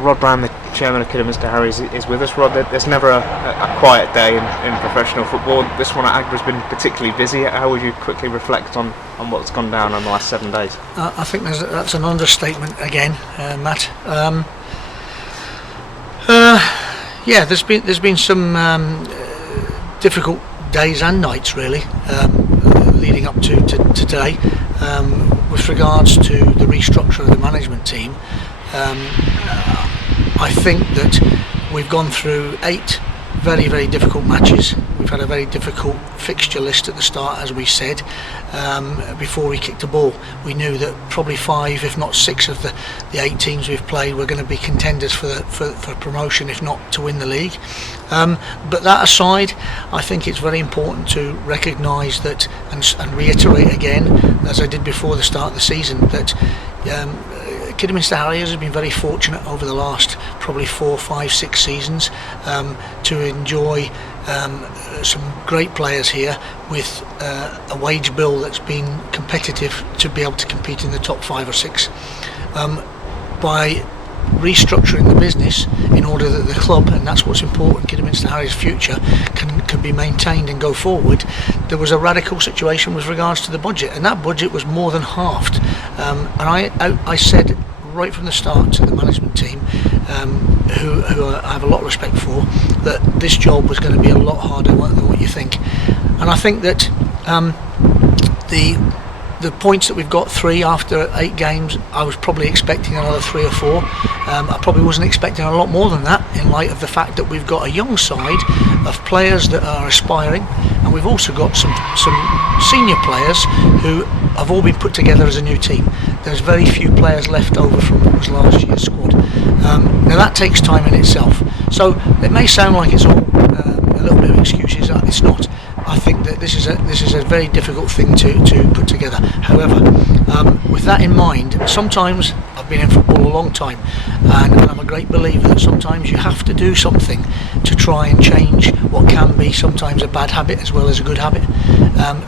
Well, Rod Brown, the chairman of Kidderminster Harriers, is with us. Rod, there's never a quiet day in professional football. This one at Agba has been particularly busy. How would you quickly reflect on what's gone down in the last 7 days? I think that's an understatement again, Matt. There's been some difficult days and nights really leading up to today with regards to the restructure of the management team. I think that we've gone through 8 very, very difficult matches. We've had a very difficult fixture list at the start, as we said, before we kicked the ball. We knew that probably 5, if not 6 of the 8 teams we've played were going to be contenders for promotion, if not to win the league. But that aside, I think it's very important to recognise that and reiterate again, as I did before the start of the season, that Kidderminster Harriers has been very fortunate over the last probably 4, 5, 6 seasons to enjoy some great players here with a wage bill that's been competitive to be able to compete in the top 5 or 6. By restructuring the business in order that the club, and that's what's important, Kidderminster Harriers' future can be maintained and go forward, there was a radical situation with regards to the budget, and that budget was more than halved. And I said right from the start to the management team, who I have a lot of respect for, that this job was going to be a lot harder than what you think. And I think that the points that we've got 3 after 8 games, I was probably expecting another 3 or 4. I probably wasn't expecting a lot more than that, in light of the fact that we've got a young side of players that are aspiring, and we've also got some senior players who have all been put together as a new team. There's very few players left over from what was last year's squad. Now that takes time in itself. So it may sound like it's all a little bit of excuses. It's not. I think that this is a very difficult thing to put together. However, with that in mind, sometimes I've been in football a long time, and I'm a great believer that sometimes you have to do something to try and change what can be sometimes a bad habit as well as a good habit.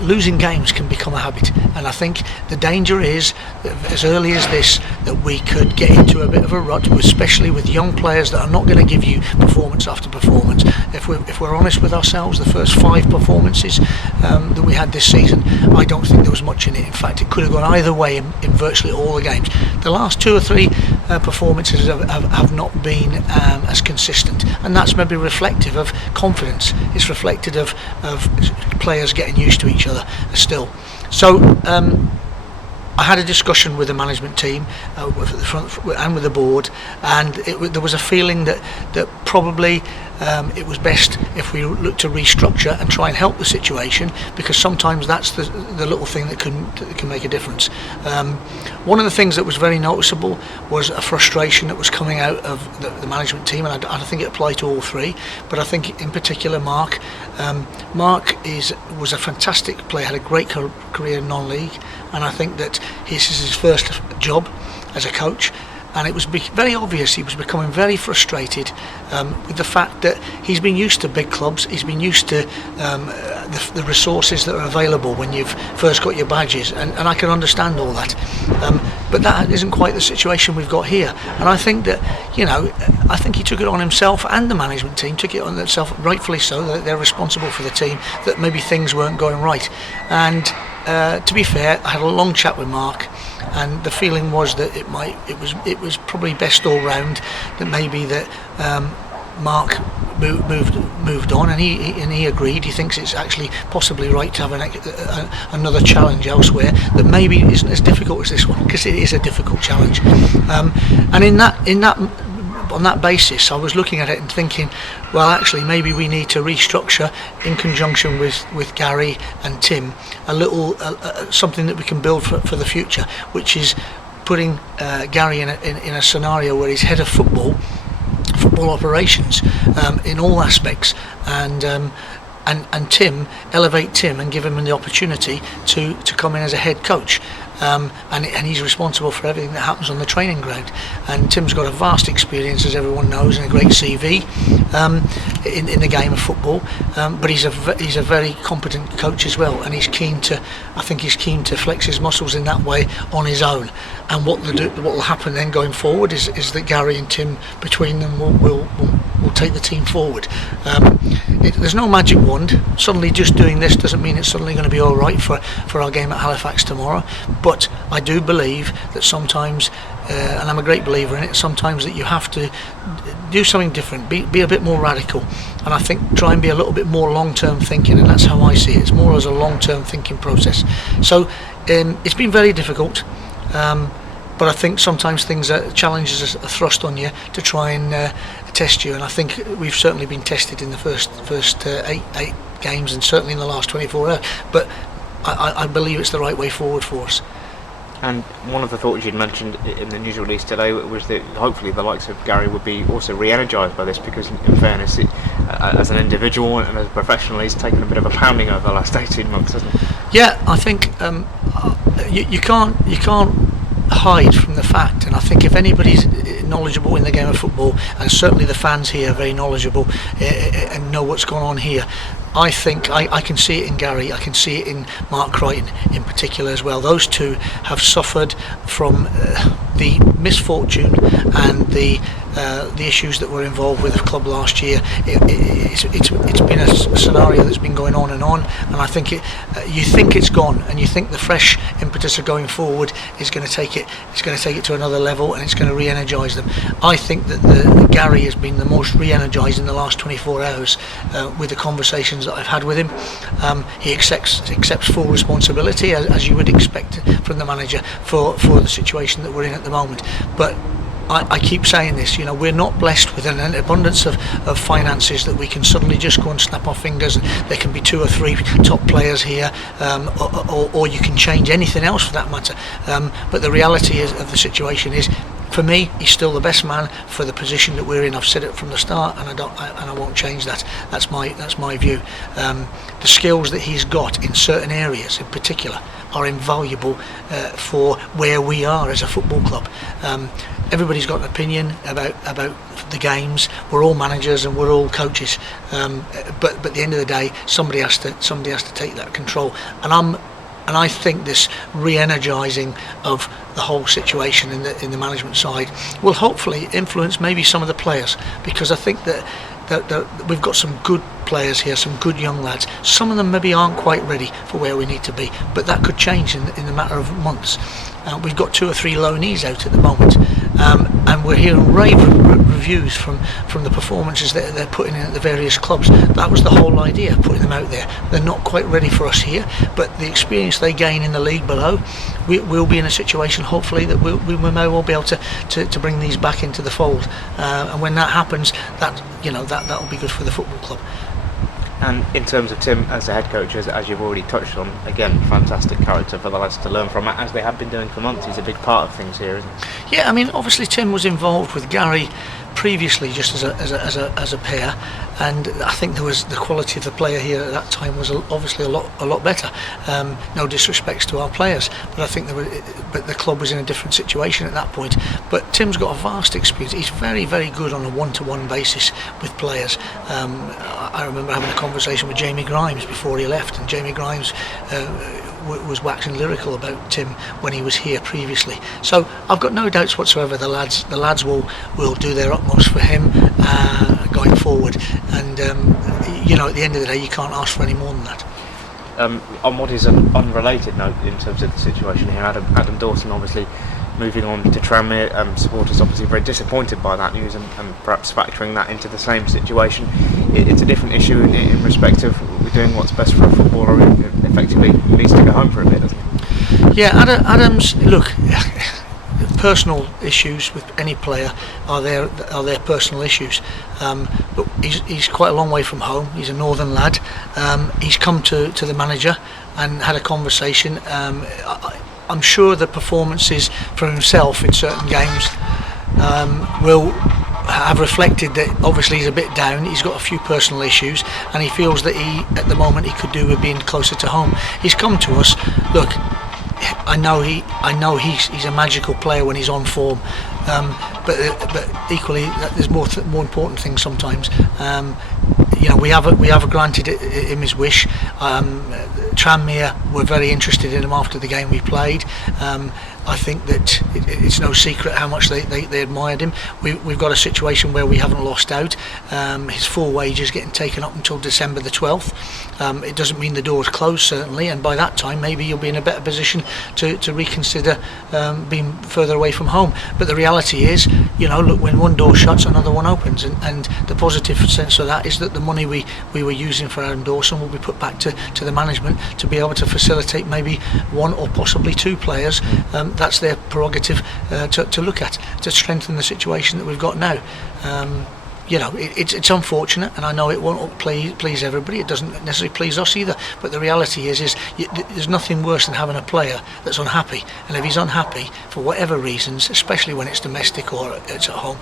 Losing games can become a habit, and I think the danger is that as early as this, that we could get into a bit of a rut, especially with young players that are not going to give you performance after performance. If we're honest with ourselves, the first 5 performances that we had this season, I don't think there was much in it. In fact, it could have gone either way in virtually all the games. The last 2 or 3 performances have not been as consistent, and that's maybe reflective of confidence. It's reflective of players getting used to each other still. So I had a discussion with the management team and with the board, and there was a feeling that probably it was best if we looked to restructure and try and help the situation, because sometimes that's the little thing that can make a difference. One of the things that was very noticeable was a frustration that was coming out of the management team, and I think it applied to all 3, but I think in particular Mark. Mark was a fantastic player, had a great career in non-league, and I think that this is his first job as a coach, and it was very obvious he was becoming very frustrated with the fact that he's been used to big clubs, he's been used to the resources that are available when you've first got your badges, and I can understand all that, but that isn't quite the situation we've got here. And I think that, I think he took it on himself, and the management team took it on themselves, rightfully so, that they're responsible for the team, that maybe things weren't going right. And to be fair, I had a long chat with Mark, and the feeling was that it was probably best all round, that maybe that Mark moved on, and he agreed. He thinks it's actually possibly right to have another challenge elsewhere that maybe isn't as difficult as this one, because it is a difficult challenge. And on that basis, I was looking at it and thinking, well, actually, maybe we need to restructure in conjunction with Gary and Tim a little something that we can build for the future, which is putting Gary in a scenario where he's head of football operations in all aspects, and and Tim, elevate Tim and give him the opportunity to come in as a head coach. And he's responsible for everything that happens on the training ground. And Tim's got a vast experience, as everyone knows, and a great CV in the game of football. But he's a very competent coach as well, and I think he's keen to flex his muscles in that way on his own. And what will happen then going forward is that Gary and Tim, between them, will take the team forward. There's no magic wand. Suddenly just doing this doesn't mean it's suddenly going to be all right for our game at Halifax tomorrow. But I do believe that sometimes, and I'm a great believer in it, sometimes that you have to do something different, be a bit more radical, and I think try and be a little bit more long-term thinking, and that's how I see it. It's more as a long-term thinking process. So it's been very difficult, but I think sometimes challenges are thrust on you to try and test you, and I think we've certainly been tested in the first eight games, and certainly in the last 24 hours, but I believe it's the right way forward for us. And one of the thoughts you'd mentioned in the news release today was that hopefully the likes of Gary would be also re-energised by this, because in fairness, as an individual and as a professional, he's taken a bit of a pounding over the last 18 months, hasn't he? Yeah, I think you can't hide from the fact, and I think if anybody's knowledgeable in the game of football, and certainly the fans here are very knowledgeable and know what's going on here, I think I can see it in Gary, I can see it in Mark Crichton in particular as well. Those two have suffered from the misfortune and the issues that were involved with the club last year. It's been a scenario that's been going on, and I think you think it's gone, and you think the fresh impetus of going forward is going to take it to another level, and it's going to re-energise them. I think that the Gary has been the most re-energised in the last 24 hours with the conversations that I've had with him. He accepts full responsibility, as you would expect from the manager, for the situation that we're in at the moment. But I keep saying this, we're not blessed with an abundance of finances that we can suddenly just go and snap our fingers and there can be 2 or 3 top players here, or you can change anything else for that matter. But the reality of the situation is, for me, he's still the best man for the position that we're in. I've said it from the start, and I won't change that. That's my view. The skills that he's got in certain areas, in particular, are invaluable for where we are as a football club. Everybody's got an opinion about the games. We're all managers and we're all coaches, but at the end of the day, somebody has to take that control. And I think this re-energising of the whole situation in the management side will hopefully influence maybe some of the players, because I think that we've got some good players here, some good young lads. Some of them maybe aren't quite ready for where we need to be, but that could change in a matter of months. We've got 2 or 3 loanees out at the moment, and we're hearing rave reviews from the performances that they're putting in at the various clubs. That was the whole idea, putting them out there. They're not quite ready for us here, but the experience they gain in the league below, we'll be in a situation hopefully that we may well be able to bring these back into the fold, and when that happens, that'll be good for the football club. And in terms of Tim as a head coach, as you've already touched on, again, fantastic character for the lads to learn from, as they have been doing for months. He's a big part of things here, isn't he? Yeah, I mean, obviously Tim was involved with Gary previously, just as a pair, and I think there was the quality of the player here at that time was obviously a lot better. No disrespects to our players, but I think but the club was in a different situation at that point. But Tim's got a vast experience. He's very, very good on a one-to-one basis with players. I remember having a conversation with Jamie Grimes before he left, and Jamie Grimes was waxing lyrical about Tim when he was here previously. So I've got no doubts whatsoever the lads will do their utmost for him going forward, and at the end of the day, you can't ask for any more than that. On what is an unrelated note in terms of the situation here, Adam Dawson obviously moving on to Tranmere, supporters obviously very disappointed by that news, and perhaps factoring that into the same situation. It's a different issue in respect of we're doing what's best for a footballer who effectively needs to go home for a bit, doesn't he? Yeah, Adam's, look, personal issues with any player are their personal issues, but he's quite a long way from home. He's a northern lad. He's come to the manager and had a conversation. I'm sure the performances from himself in certain games will have reflected that obviously he's a bit down, he's got a few personal issues, and he feels that at the moment he could do with being closer to home. He's come to us. Look, I know he's a magical player when he's on form, but equally there's more important things sometimes. We have granted him his wish. Tranmere were very interested in him after the game we played. I think that it's no secret how much they admired him. We've got a situation where we haven't lost out. His full wages getting taken up until December the 12th. It doesn't mean the door's closed, certainly, and by that time maybe you'll be in a better position to reconsider being further away from home. But the reality is, look, when one door shuts, another one opens, and the positive sense of that is that the money we were using for Adam Dawson will be put back to the management to be able to facilitate maybe one or possibly two players. That's their prerogative to look at, to strengthen the situation that we've got now. It's unfortunate, and I know it won't please everybody. It doesn't necessarily please us either. But the reality is there's nothing worse than having a player that's unhappy. And if he's unhappy for whatever reasons, especially when it's domestic or it's at home,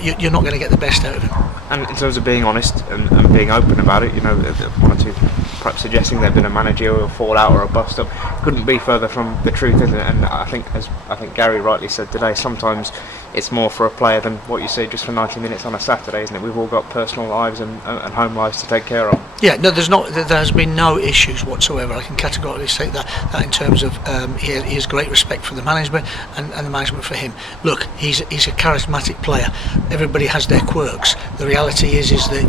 you're not going to get the best out of him. And in terms of being honest and being open about it, one or two perhaps suggesting there'd been a managerial fallout or a bust-up couldn't be further from the truth, isn't it? And I think, as Gary rightly said today, sometimes it's more for a player than what you see just for 90 minutes on a Saturday, isn't it? We've all got personal lives and home lives to take care of. Yeah, no, there has been no issues whatsoever. I can categorically say that in terms of he has great respect for the management and the management for him. Look, he's a charismatic player. Everybody has their quirks. The reality is that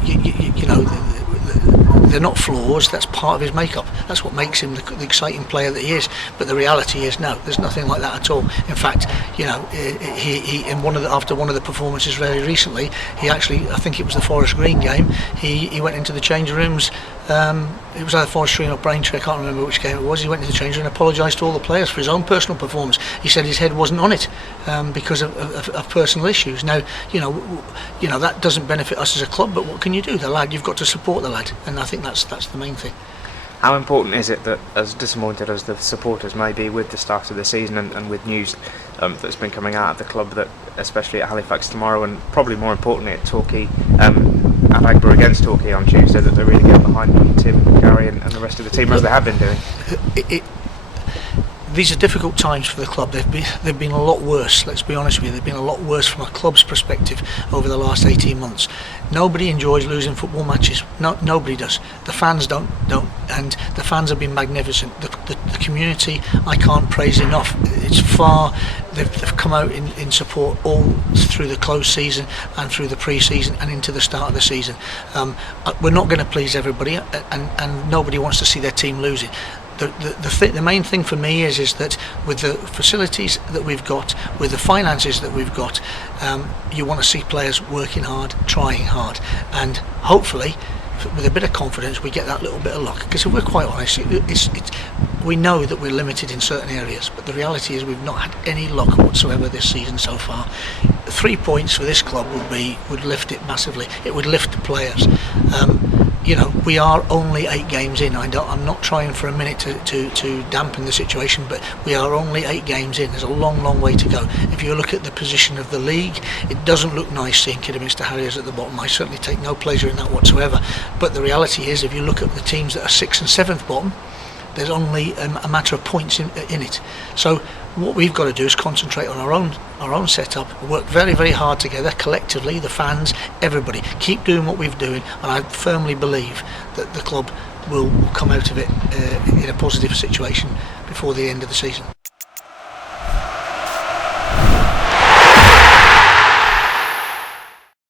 they're not flaws. That's part of his makeup. That's what makes him the exciting player that he is. But the reality is, no, there's nothing like that at all. In fact, he after one of the performances very recently, he actually, I think it was the Forest Green game, he went into the change rooms. It was either Forest Green or Braintree, I can't remember which game it was. He went into the change room and apologised to all the players for his own personal performance. He said his head wasn't on it because of personal issues. Now, that doesn't benefit us as a club, but what can you do? The lad, you've got to support the lad, and I think that's the main thing. How important is it that, as disappointed as the supporters may be with the start of the season and with news that's been coming out of the club, that especially at Halifax tomorrow, and probably more importantly at Torquay, at Agba against Torquay on Tuesday, that they really get behind Tim, Gary and the rest of the team as they have been doing? These are difficult times for the club. They've been a lot worse, let's be honest with you. They've been a lot worse from a club's perspective over the last 18 months. Nobody enjoys losing football matches. No, nobody does. The fans don't, and the fans have been magnificent. The community, I can't praise enough. They've come out in support all through the close season and through the pre-season and into the start of the season. We're not going to please everybody, and nobody wants to see their team losing. The main thing for me is that with the facilities that we've got, with the finances that we've got, you want to see players working hard, trying hard, and hopefully with a bit of confidence we get that little bit of luck. Because if we're quite honest, we know that we're limited in certain areas, but the reality is we've not had any luck whatsoever this season so far. 3 points for this club would lift it massively. It would lift the players. We are only 8 games in. I'm not trying for a minute to dampen the situation, but we are only 8 games in. There's a long way to go. If you look at the position of the league, it doesn't look nice seeing Kidderminster Harriers at the bottom. I certainly take no pleasure in that whatsoever. But the reality is, if you look at the teams that are 6th and 7th bottom, there's only a matter of points in it. So what we've got to do is concentrate on our own setup, work very hard together collectively, the fans, everybody. Keep doing what we're doing, and I firmly believe that the club will come out of it in a positive situation before the end of the season.